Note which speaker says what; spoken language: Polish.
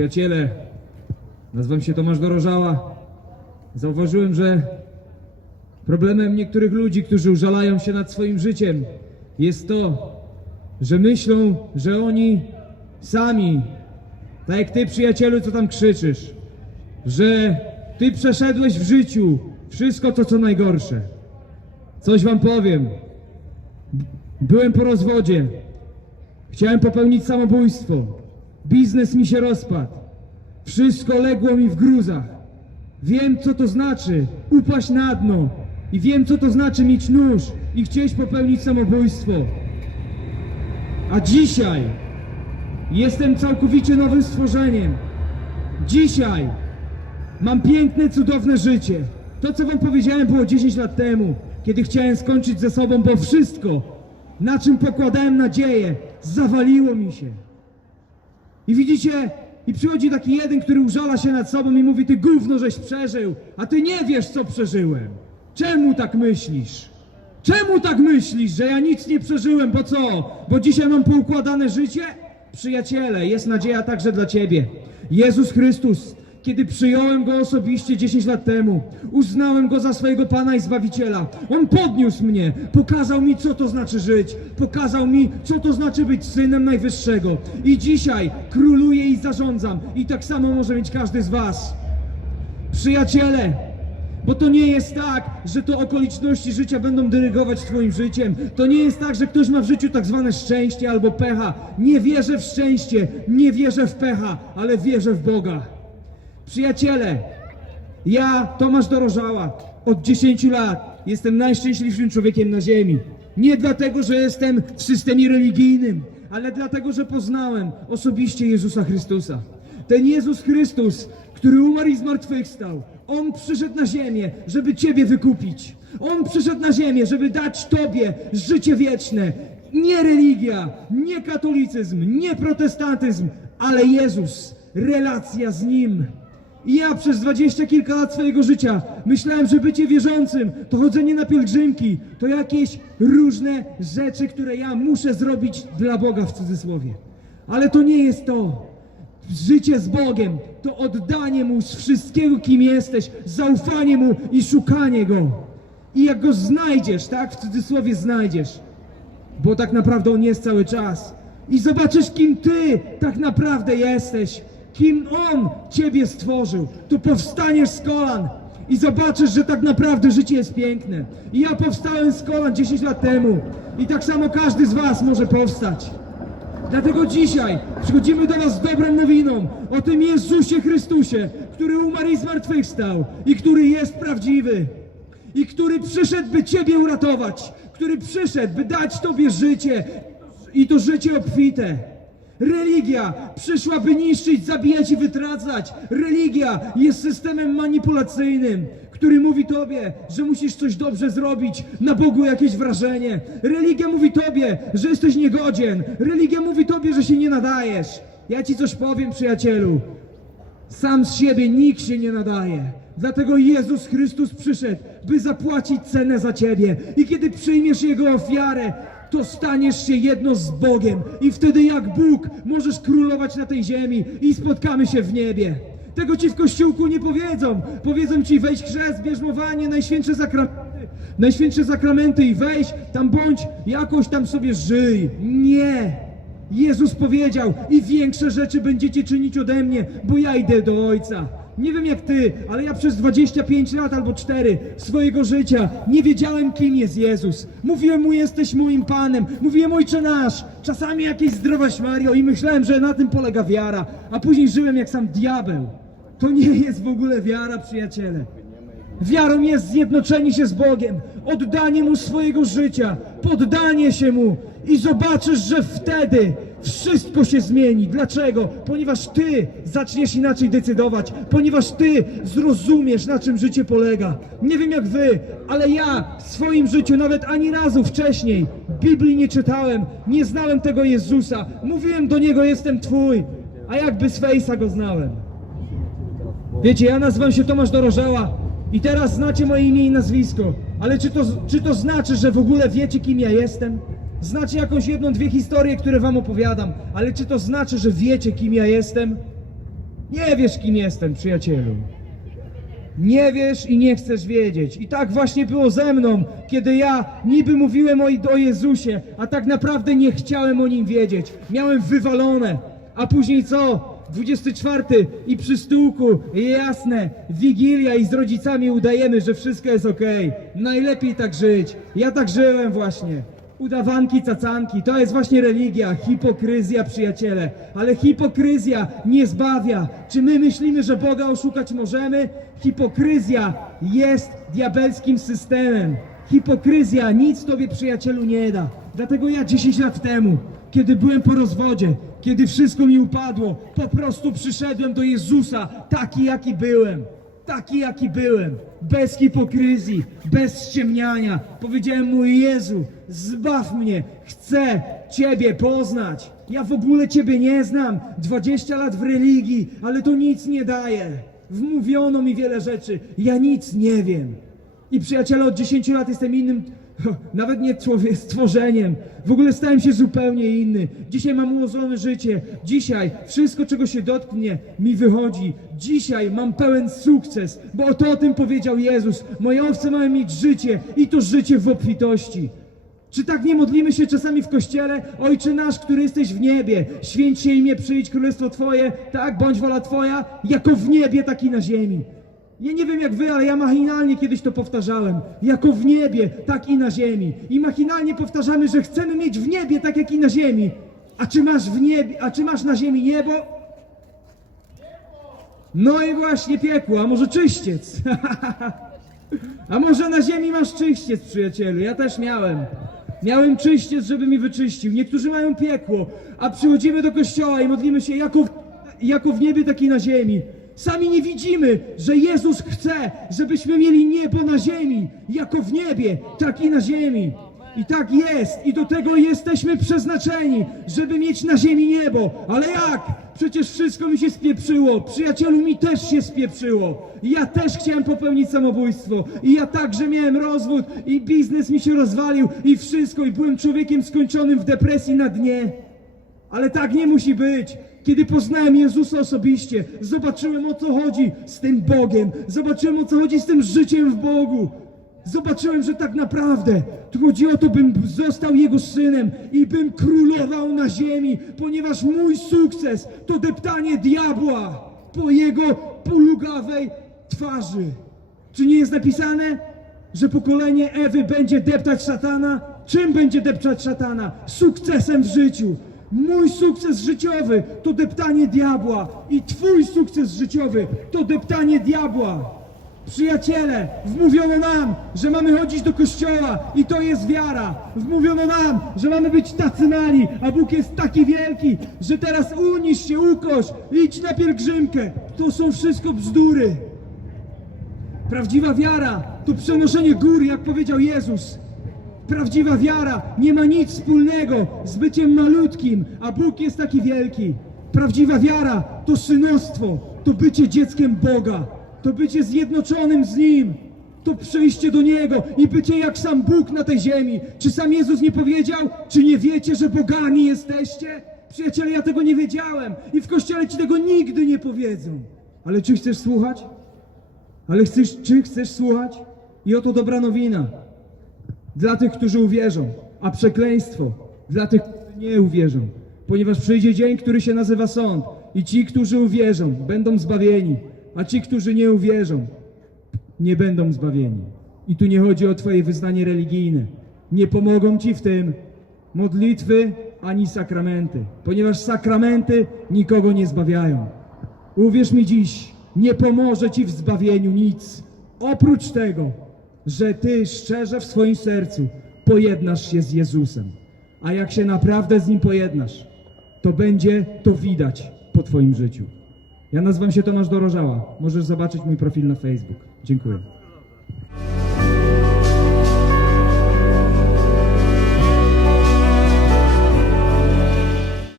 Speaker 1: Przyjaciele, nazywam się Tomasz Dorożała. Zauważyłem, że problemem niektórych ludzi, którzy użalają się nad swoim życiem, jest to, że myślą, że oni sami, tak jak ty, przyjacielu, co tam krzyczysz, że ty przeszedłeś w życiu wszystko to, co najgorsze. Coś wam powiem. Byłem po rozwodzie. Chciałem popełnić samobójstwo. Biznes mi się rozpadł. Wszystko legło mi w gruzach. Wiem, co to znaczy upaść na dno. I wiem, co to znaczy mieć nóż i chcieć popełnić samobójstwo. A dzisiaj jestem całkowicie nowym stworzeniem. Dzisiaj mam piękne, cudowne życie. To, co wam powiedziałem, było 10 lat temu, kiedy chciałem skończyć ze sobą, bo wszystko, na czym pokładałem nadzieję, zawaliło mi się. I widzicie, i przychodzi taki jeden, który użala się nad sobą i mówi, ty gówno żeś przeżył, a ty nie wiesz, co przeżyłem. Czemu tak myślisz? Czemu tak myślisz, że ja nic nie przeżyłem? Bo co? Bo dzisiaj mam poukładane życie? Przyjaciele, jest nadzieja także dla ciebie. Jezus Chrystus, kiedy przyjąłem Go osobiście 10 lat temu, uznałem Go za swojego Pana i Zbawiciela. On podniósł mnie, pokazał mi, co to znaczy żyć, pokazał mi, co to znaczy być synem Najwyższego. I dzisiaj króluję i zarządzam. I tak samo może mieć każdy z Was. Przyjaciele, bo to nie jest tak, że to okoliczności życia będą dyrygować Twoim życiem. To nie jest tak, że ktoś ma w życiu tak zwane szczęście albo pecha. Nie wierzę w szczęście, nie wierzę w pecha, ale wierzę w Boga. Przyjaciele, ja, Tomasz Dorożała, od 10 lat jestem najszczęśliwszym człowiekiem na ziemi. Nie dlatego, że jestem w systemie religijnym, ale dlatego, że poznałem osobiście Jezusa Chrystusa. Ten Jezus Chrystus, który umarł i zmartwychwstał, On przyszedł na ziemię, żeby Ciebie wykupić. On przyszedł na ziemię, żeby dać Tobie życie wieczne. Nie religia, nie katolicyzm, nie protestantyzm, ale Jezus, relacja z Nim. I ja przez dwadzieścia kilka lat swojego życia myślałem, że bycie wierzącym to chodzenie na pielgrzymki, to jakieś różne rzeczy, które ja muszę zrobić dla Boga w cudzysłowie. Ale to nie jest to. Życie z Bogiem to oddanie Mu z wszystkiego, kim jesteś, zaufanie Mu i szukanie Go. I jak Go znajdziesz, tak, w cudzysłowie znajdziesz, bo tak naprawdę On jest cały czas. I zobaczysz, kim Ty tak naprawdę jesteś, kim On Ciebie stworzył. To powstaniesz z kolan i zobaczysz, że tak naprawdę życie jest piękne. I ja powstałem z kolan 10 lat temu i tak samo każdy z Was może powstać. Dlatego dzisiaj przychodzimy do Was z dobrą nowiną o tym Jezusie Chrystusie, który umarł i zmartwychwstał i który jest prawdziwy i który przyszedł, by Ciebie uratować, który przyszedł, by dać Tobie życie i to życie obfite. Religia przyszła, by niszczyć, zabijać i wytracać. Religia jest systemem manipulacyjnym, który mówi Tobie, że musisz coś dobrze zrobić, na Bogu jakieś wrażenie. Religia mówi Tobie, że jesteś niegodzien. Religia mówi Tobie, że się nie nadajesz. Ja Ci coś powiem, przyjacielu. Sam z siebie nikt się nie nadaje. Dlatego Jezus Chrystus przyszedł, by zapłacić cenę za ciebie. I kiedy przyjmiesz Jego ofiarę, to staniesz się jedno z Bogiem. I wtedy jak Bóg możesz królować na tej ziemi i spotkamy się w niebie. Tego ci w kościółku nie powiedzą. Powiedzą ci weź chrzest, bierzmowanie, najświętsze sakramenty. Najświętsze sakramenty i weź, tam bądź, jakoś tam sobie żyj. Nie! Jezus powiedział, i większe rzeczy będziecie czynić ode mnie, bo ja idę do Ojca. Nie wiem jak ty, ale ja przez 25 lat albo 4 swojego życia nie wiedziałem, kim jest Jezus. Mówiłem mu, jesteś moim Panem. Mówiłem, Ojcze nasz. Czasami jakieś zdrowaś Mario i myślałem, że na tym polega wiara. A później żyłem jak sam diabeł. To nie jest w ogóle wiara, przyjaciele. Wiarą jest zjednoczenie się z Bogiem, oddanie Mu swojego życia, poddanie się Mu i zobaczysz, że wtedy wszystko się zmieni. Dlaczego? Ponieważ Ty zaczniesz inaczej decydować, ponieważ Ty zrozumiesz, na czym życie polega. Nie wiem jak Wy, ale ja w swoim życiu nawet ani razu wcześniej Biblii nie czytałem, nie znałem tego Jezusa. Mówiłem do Niego, jestem Twój, a jakby z fejsa Go znałem. Wiecie, ja nazywam się Tomasz Dorożała i teraz znacie moje imię i nazwisko, ale czy to, czy to znaczy, że w ogóle wiecie, kim ja jestem? Znacie jakąś jedną, dwie historie, które wam opowiadam, ale czy to znaczy, że wiecie, kim ja jestem? Nie wiesz, kim jestem, przyjacielu. Nie wiesz i nie chcesz wiedzieć. I tak właśnie było ze mną, kiedy ja niby mówiłem o, o Jezusie, a tak naprawdę nie chciałem o nim wiedzieć. Miałem wywalone. A później co? 24 i przy stółku, jasne, wigilia i z rodzicami udajemy, że wszystko jest okej. Najlepiej tak żyć. Ja tak żyłem właśnie. Udawanki, cacanki, to jest właśnie religia, hipokryzja, przyjaciele. Ale hipokryzja nie zbawia. Czy my myślimy, że Boga oszukać możemy? Hipokryzja jest diabelskim systemem. Hipokryzja nic tobie, przyjacielu, nie da. Dlatego ja 10 lat temu, kiedy byłem po rozwodzie, kiedy wszystko mi upadło, po prostu przyszedłem do Jezusa, taki jaki byłem. Taki jaki byłem, bez hipokryzji, bez ściemniania. Powiedziałem mu, Jezu, zbaw mnie, chcę Ciebie poznać. Ja w ogóle Ciebie nie znam, 20 lat w religii, ale to nic nie daje. Wmówiono mi wiele rzeczy, ja nic nie wiem. I przyjaciele, od 10 lat jestem innym, nawet nie człowiek, stworzeniem. W ogóle stałem się zupełnie inny. Dzisiaj mam ułożone życie. Dzisiaj wszystko, czego się dotknie, mi wychodzi. Dzisiaj mam pełen sukces, bo oto o tym powiedział Jezus. Moje owce mają mieć życie i to życie w obfitości. Czy tak nie modlimy się czasami w kościele? Ojcze nasz, który jesteś w niebie, święć się imię, przyjdź królestwo Twoje, tak, bądź wola Twoja, jako w niebie, tak i na ziemi. Ja nie wiem jak wy, ale ja machinalnie kiedyś to powtarzałem. Jako w niebie, tak i na ziemi. I machinalnie powtarzamy, że chcemy mieć w niebie, tak jak i na ziemi. A czy masz w niebie, a czy masz na ziemi niebo? No i właśnie piekło, a może czyściec? a może na ziemi masz czyściec, przyjacielu? Ja też miałem. Miałem czyściec, żeby mi wyczyścił. Niektórzy mają piekło, a przychodzimy do kościoła i modlimy się jako jako w niebie, tak i na ziemi. Sami nie widzimy, że Jezus chce, żebyśmy mieli niebo na ziemi, jako w niebie, tak i na ziemi. I tak jest, i do tego jesteśmy przeznaczeni, żeby mieć na ziemi niebo. Ale jak? Przecież wszystko mi się spieprzyło. Przyjacielu, mi też się spieprzyło. I Ja też chciałem popełnić samobójstwo. I ja także miałem rozwód, i biznes mi się rozwalił, i wszystko, i byłem człowiekiem skończonym w depresji na dnie. Ale tak nie musi być. Kiedy poznałem Jezusa osobiście, zobaczyłem o co chodzi z tym Bogiem, zobaczyłem o co chodzi z tym życiem w Bogu. Zobaczyłem, że tak naprawdę tu chodzi o to, bym został Jego synem i bym królował na ziemi, ponieważ mój sukces to deptanie diabła po Jego polugawej twarzy. Czy nie jest napisane, że pokolenie Ewy będzie deptać szatana? Czym będzie deptać szatana? Sukcesem w życiu. Mój sukces życiowy to deptanie diabła i twój sukces życiowy to deptanie diabła. Przyjaciele, wmówiono nam, że mamy chodzić do kościoła i to jest wiara. Wmówiono nam, że mamy być tacy mali, a Bóg jest taki wielki, że teraz unisz się, ukoś, idź na pielgrzymkę. To są wszystko bzdury. Prawdziwa wiara to przenoszenie gór, jak powiedział Jezus. Prawdziwa wiara nie ma nic wspólnego z byciem malutkim, a Bóg jest taki wielki. Prawdziwa wiara to synostwo, to bycie dzieckiem Boga, to bycie zjednoczonym z Nim, to przyjście do Niego i bycie jak sam Bóg na tej ziemi. Czy sam Jezus nie powiedział, czy nie wiecie, że bogami jesteście? Przyjaciele, ja tego nie wiedziałem i w Kościele Ci tego nigdy nie powiedzą. Ale czy chcesz słuchać? Ale chcesz, czy chcesz słuchać? I oto dobra nowina dla tych, którzy uwierzą, a przekleństwo dla tych, którzy nie uwierzą. Ponieważ przyjdzie dzień, który się nazywa sąd i ci, którzy uwierzą, będą zbawieni, a ci, którzy nie uwierzą, nie będą zbawieni. I tu nie chodzi o twoje wyznanie religijne. Nie pomogą ci w tym modlitwy ani sakramenty, ponieważ sakramenty nikogo nie zbawiają. Uwierz mi dziś, nie pomoże ci w zbawieniu nic. Oprócz tego, że ty szczerze w swoim sercu pojednasz się z Jezusem. A jak się naprawdę z Nim pojednasz, to będzie to widać po twoim życiu. Ja nazywam się Tomasz Dorożała. Możesz zobaczyć mój profil na Facebook. Dziękuję.